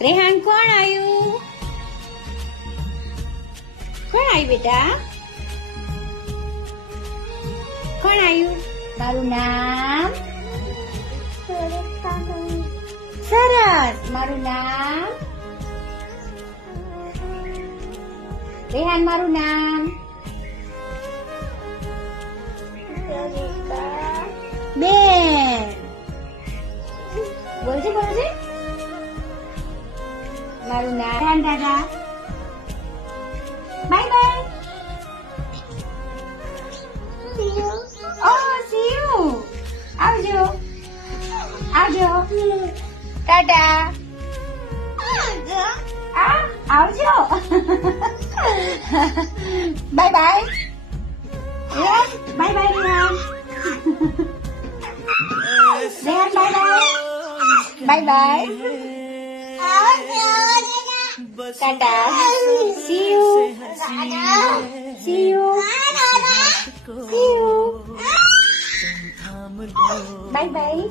રેહાન કોણ આવ્યું? કોણ આવ્યું બેટા? કોણ આવ્યું? મારું નામ સરસ. મારું નામ રેહાન. મારું નામ બેન. બોલજે બોલજે. મારું નામ રેહાન દાદા. Bye bye. Oh see you. આવજો આવજો. ટાટા. આવજો. Bye bye. Bye bye Rehan. Rehan bye bye. Bye bye. Tata. See you. See you. See you. Bye by.